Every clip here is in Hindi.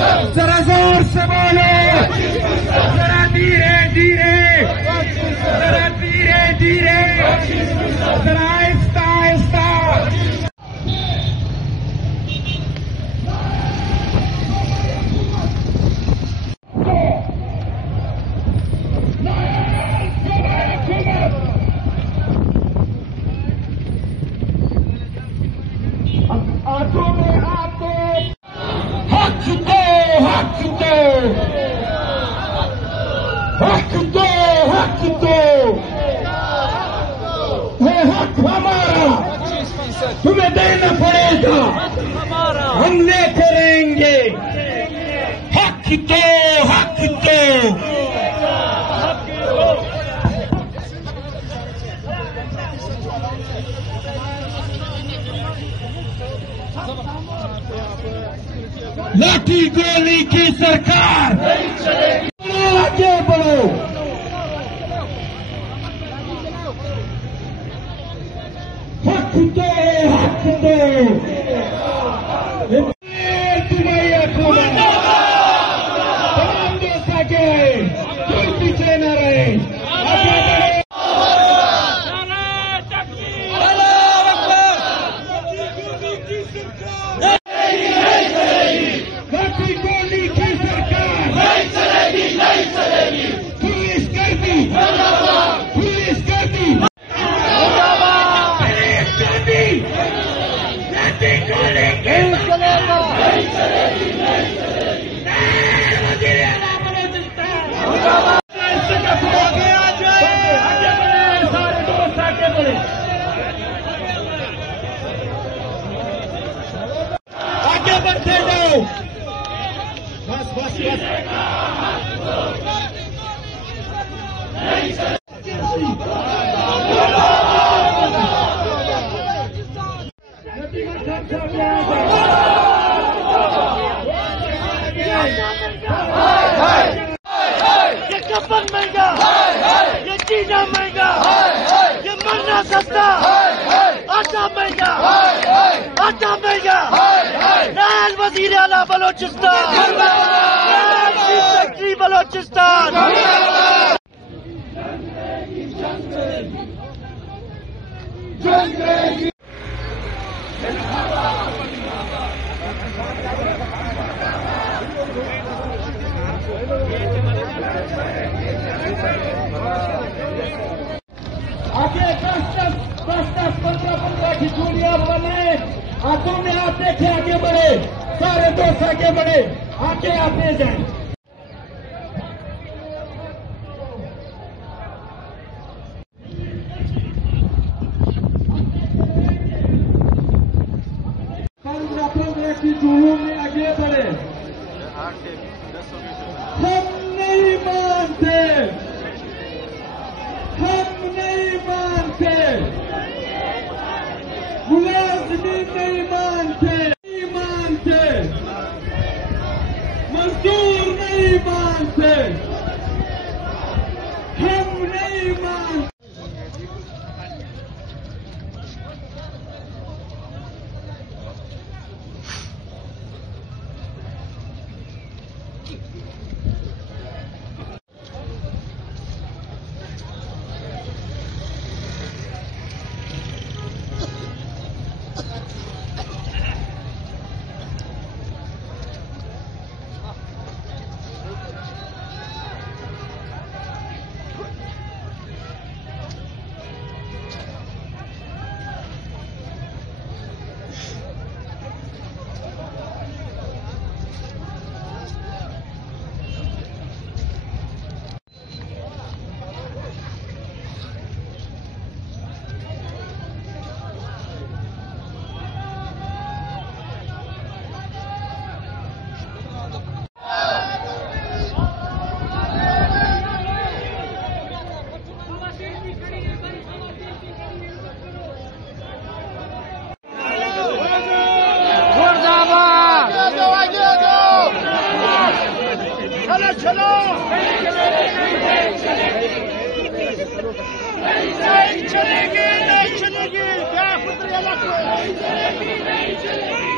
जरा जोर से बोलो, जरा धीरे धीरे, जरा धीरे धीरे, जरा आहिस्ता आहिस्ता। हाथों में हाथों, हक दो, हक दो, हक दो, हक दो, ये हक हमारा, तुम्हें देना पड़ेगा, हम लेते रहेंगे। हक दो, हक दो, लाठी गोली की सरकार आगे बढ़ो। हक दो, हक दो, तुम्हारी आंखों में तमाम देश आगे आए, कोई पीछे न रहे, आगे बढ़ो। लाठी गोली की सरकार नहीं चलेगी, नहीं चलेगी। पुलिस कर दी, पुलिस कर दी, पुलिस कर दी, लाठी गोली की चलेगा, नहीं चलेगी, नहीं चलेगी। वज़ीर आला बलूचिस्तान आगे आ जाए, आगे बढ़े, सारे दोस्त आगे बढ़े, आगे बढ़ते जाओ। बस बस बस, ये कफन महंगा, ये जीना महंगा, ये मरना सस्ता, आटा महंगा, आटा महंगा। नाल वज़ीर आला बलोचिस्तान, नाल चीफ सेक्रेटरी बलोचिस्तान। आगे 10-15 की चूड़ियां बने, हाथों में हाथ देखे आगे बढ़े, सारे दोस्त आगे बढ़े, आगे आते जाए। की जुलूम में आगे बढ़े, हम नहीं मानते, हम नहीं मानते, मुलाजिमीन नहीं मानते, नहीं मानते, मजदूर नहीं मानते, हम नहीं मानते। चलो नहीं चलेगी, नहीं चलेगी, क्या खुद नहीं चलेगी।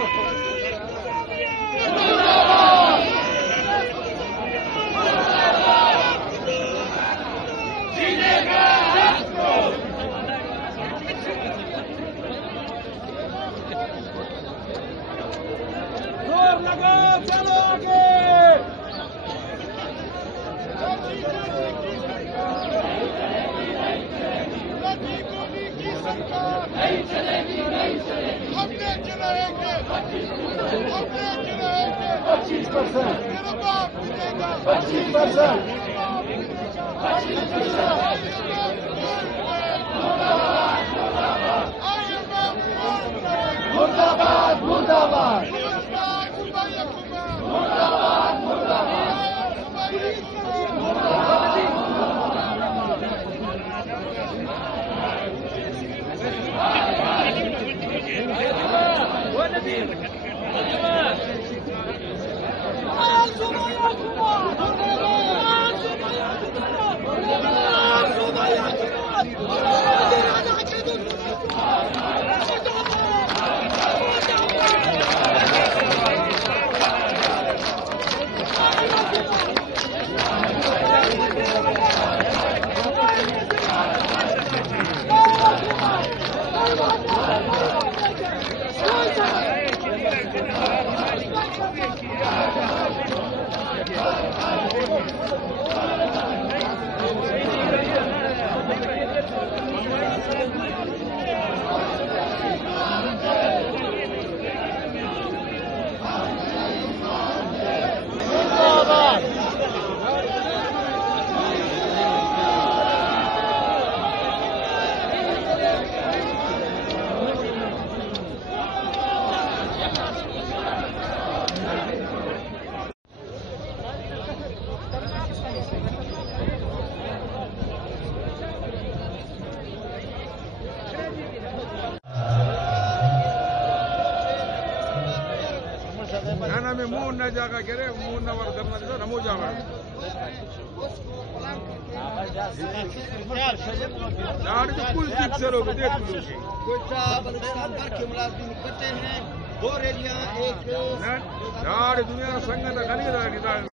मुर्दाबाद मुर्दाबाद में मुंह न जागा करे मुंह न वर करना जो नमो जावा नाड़ जो कुल पिक्चर हो गए देख लो कोटा बलुचिस्तान भर के मुलाजिम इकट्ठे हैं 2 रैलियां एक नाड़ दुनिया संगत खनी